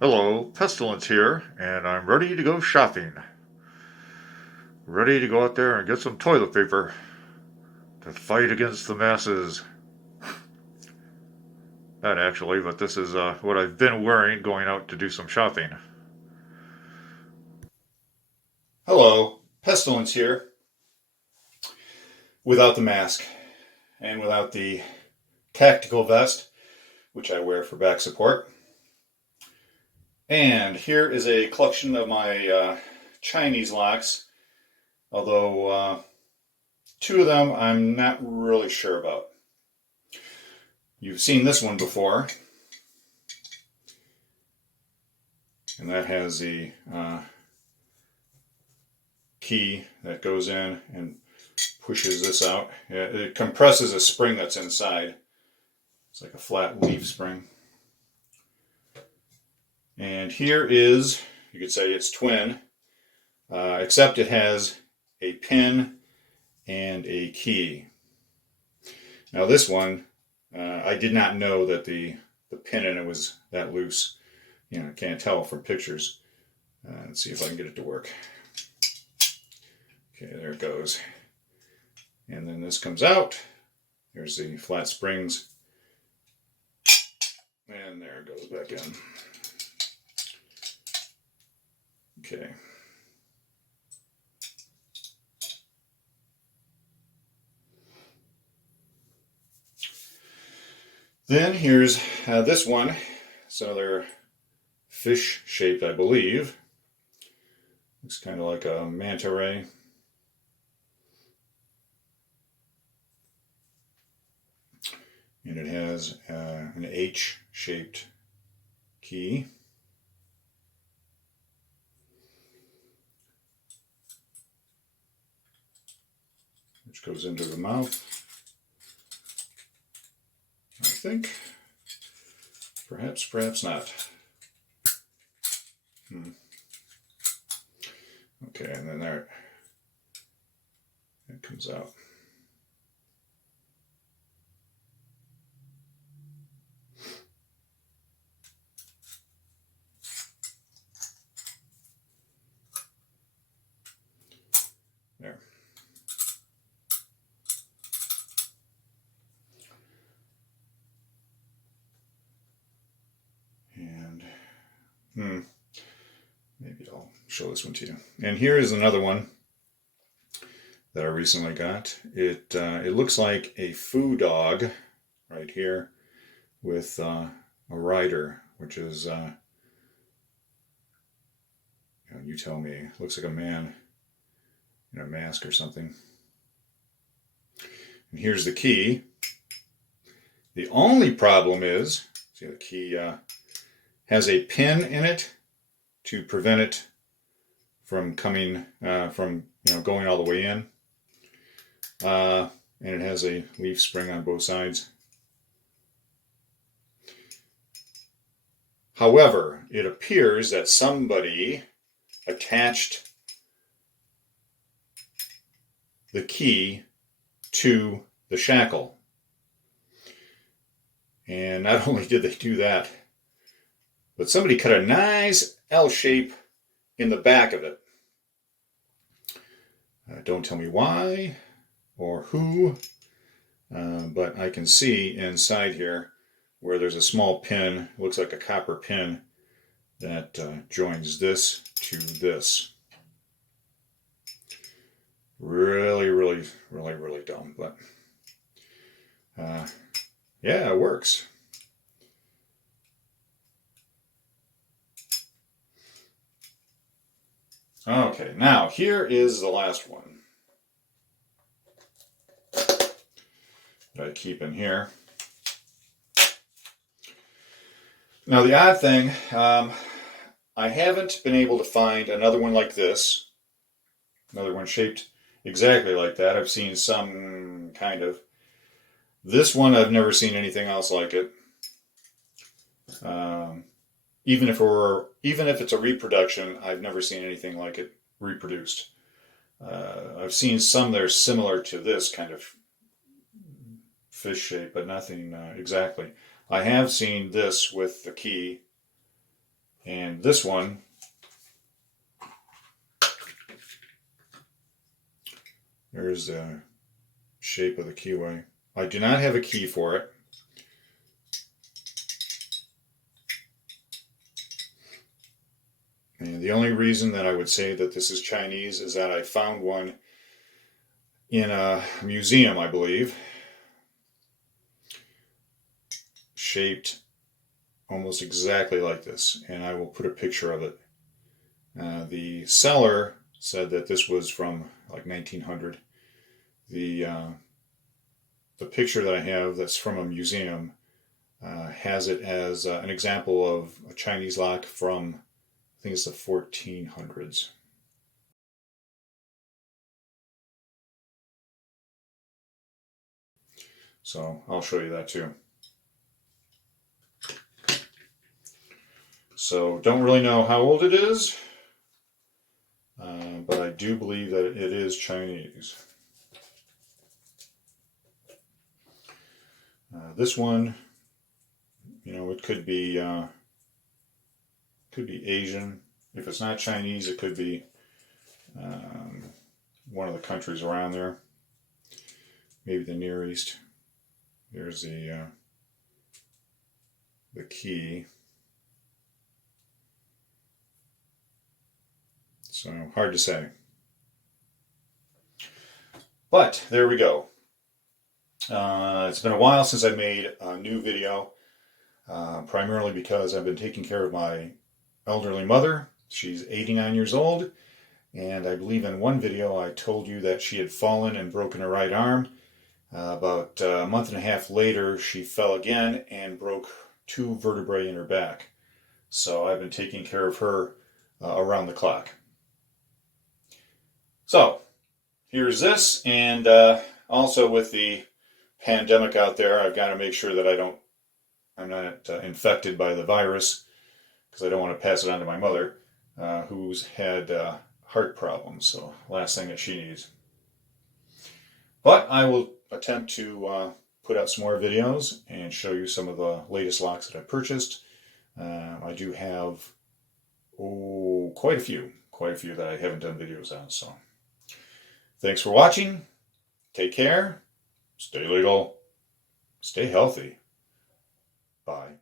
Hello, Pestilence here, and I'm ready to go shopping. Ready to go out there and get some toilet paper to fight against the masses. Not actually, but this is what I've been wearing going out to do some shopping. Hello, Pestilence here, without the mask and without the tactical vest, which I wear for back support. And here is a collection of my Chinese locks, although two of them I'm not really sure about. You've seen this one before, and that has the key that goes in and pushes this out. It compresses a spring that's inside. It's like a flat leaf spring. And here is, you could say it's twin, except it has a pin and a key. Now this one, I did not know that the pin in it was that loose. You know, can't tell from pictures. Let's see if I can get it to work. Okay, there it goes. And then this comes out. Here's the flat springs. And there it goes back in. Okay. Then here's this one. It's another fish shaped, I believe. Looks kind of like a manta ray. And it has an H-shaped key. Which goes into the mouth, I think. Perhaps not. Okay, and then there it comes out. There. And maybe I'll show this one to you. And here is another one that I recently got. It looks like a foo dog right here with a rider, which is you tell me. It looks like a man in a mask or something. And here's the key. The only problem is, see, the key has a pin in it to prevent it from coming going all the way in. And it has a leaf spring on both sides. However, it appears that somebody attached the key to the shackle. And not only did they do that, but somebody cut a nice L shape in the back of it. Don't tell me why or who, but I can see inside here where there's a small pin, looks like a copper pin, that joins this to this. Really dumb, but yeah, it works. Okay, now here is the last one that I keep in here. Now the odd thing, I haven't been able to find another one like this, another one shaped exactly like that. I've seen some kind of. This one, I've never seen anything else like it. Even if it's a reproduction, I've never seen anything like it reproduced. I've seen some that are similar to this kind of fish shape, but nothing exactly. I have seen this with the key And this one, there's the shape of the keyway. I do not have a key for it. And the only reason that I would say that this is Chinese is that I found one in a museum, I believe, shaped almost exactly like this, and I will put a picture of it. The seller said that this was from like 1900. The picture that I have that's from a museum has it as an example of a Chinese lock from, I think it's the 1400s. So I'll show you that too. So don't really know how old it is, but I do believe that it is Chinese. This one, you know, it could be Asian. If it's not Chinese, it could be one of the countries around there. Maybe the Near East. There's the key. So hard to say. But there we go. It's been a while since I made a new video, primarily because I've been taking care of my elderly mother. She's 89 years old, and I believe in one video I told you that she had fallen and broken her right arm. About a month and a half later, she fell again and broke 2 vertebrae in her back. So I've been taking care of her around the clock. So here's this, and also with the pandemic out there, I've got to make sure that I'm not infected by the virus, because I don't want to pass it on to my mother, who's had heart problems. So last thing that she needs. But I will attempt to put out some more videos and show you some of the latest locks that I purchased. I do have quite a few that I haven't done videos on. So thanks for watching. Take care. Stay legal. Stay healthy. Bye.